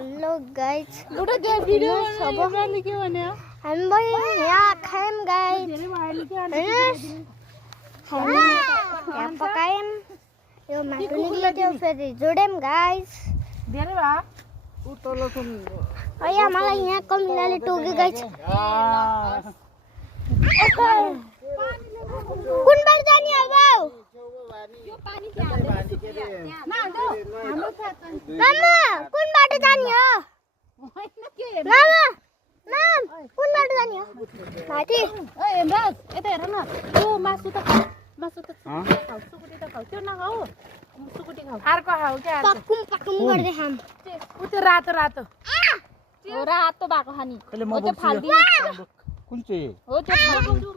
hello guys बुढो के video बनाउने के भन्यो हामी भयो यहाँ खायौँ गाइस यहाँ पकायौँ यो माटो निक्ल्यो त्यो फेरि जोड्यौँ गाइस धेरै भा उ तल सुन अया मलाई यहाँ कमिलाले टोक्यो गाइस कुन बार जाने अब यो पानी त्यहाँ मामा कुन बाटो जाने हो मामा माम कुन बाटो जाने हो माथि ए हेमराज यता हेर न यो मासु त खाऊ सुकुटी त खाऊ त्यो नखाऊ सुकुटी खाऊ अर्को खाऊ के पक्कुम गर्दै खाम उ त्यो रातो रातो हो रातो भएको खानी अहिले म त्यो फाल्दिनु कुन चाहिँ हो त्यो फाल्दिनु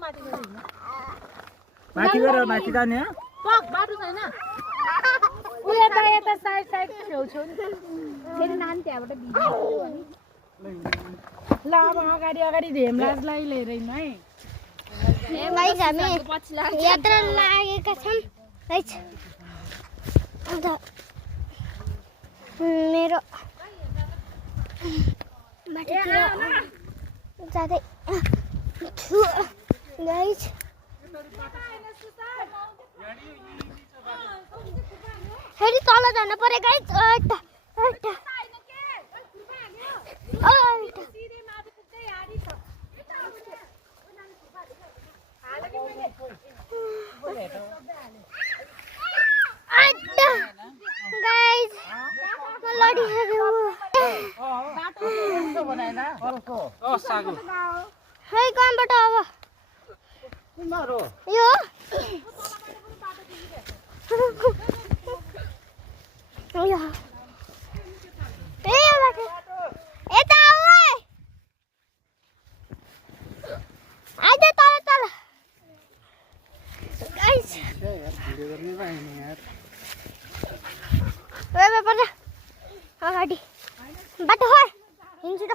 माथि गएर माथि जाने हो पक बाटो छैन उ यता साइड छेउ छेउ फेरि नानी त्यहाँबाट भिडियो ल अब अगाडि हेमराजलाई लिएर हिँड्नु है गाइस हामी यात्रा लागेका छौँ गाइस अन्त मेरो बाटोतिर जाँदै छु गाइस फेरि तल जानु पर्यो गाइस गाइस लडिसक्यो है कहाँबाट अब यो यता आइज तल गाइस अगाडि बाटो हो हिँड्छु त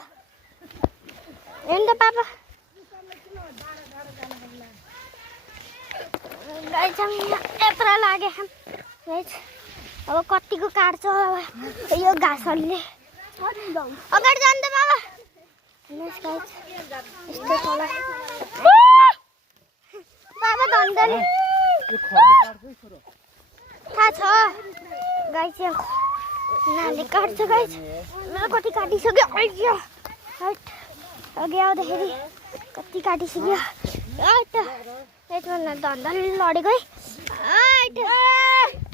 हिँड्नु पापा गाइस हामी यत्रो लागे गाइस अब कतिको काट्छ यो घाँसहरूले अगाडि जानु त बाबा यस्तो तल बाबा धन्दाले थाहा छ गाइस नानीले काट्छ गाइस मेरो कति काटिसक्यो अघि आउँदाखेरि कति काटिसक्यो यस्तो धन्दाले लडेको है